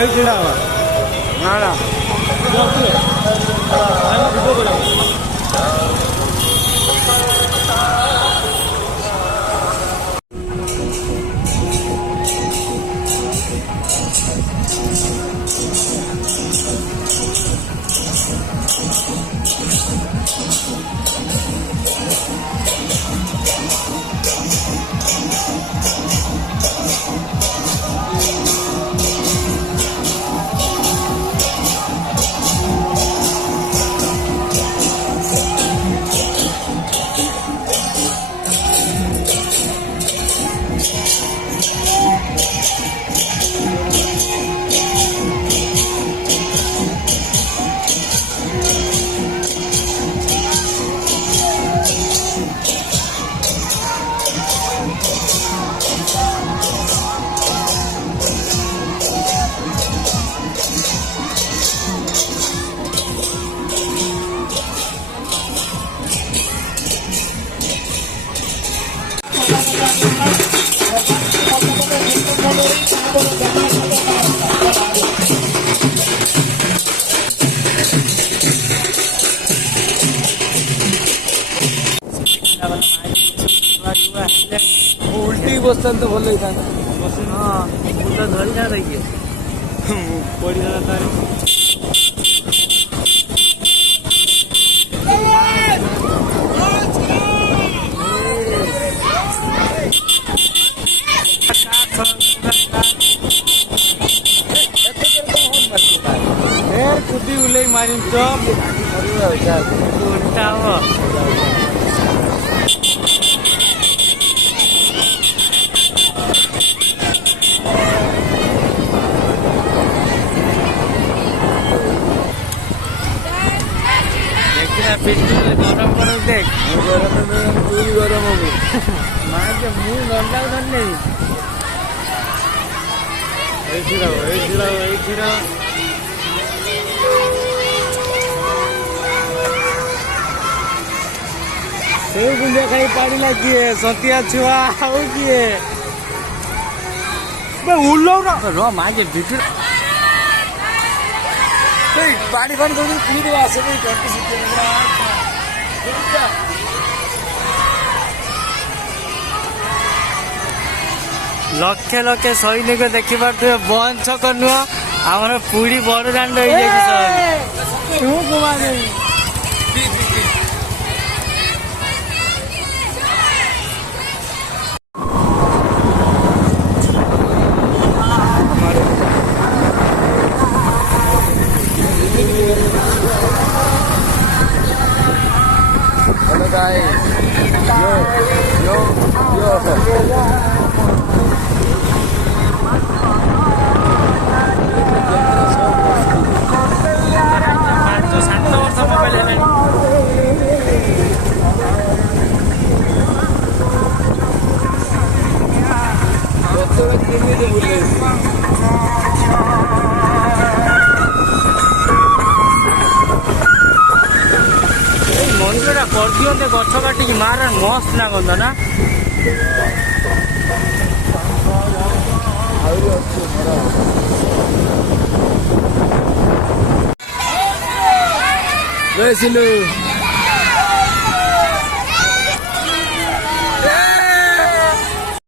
ಹೇಳ್ತೀರಾ ನಾಡ उल्टी बसता तो भल होता हाँ मुंडा धरी ना रही पड़ी गला कुदी उल्ले मारी उल्टा हो गरम कर देख गरम हो माँ के मुँह गंदा नहीं से बुंदिया खाई पाड़ा किए सतिया छुआ हो किए उल्लो ना माँ के भितर पानी पानी थोड़ी पी दो लक्षे लक्षे सैनिक देखी पारे बंद छक नुह आम पुरी बड़ दाण्ड मंदिर कर दिए गछ काटिक मार मस्त लागत ना जय सिलू।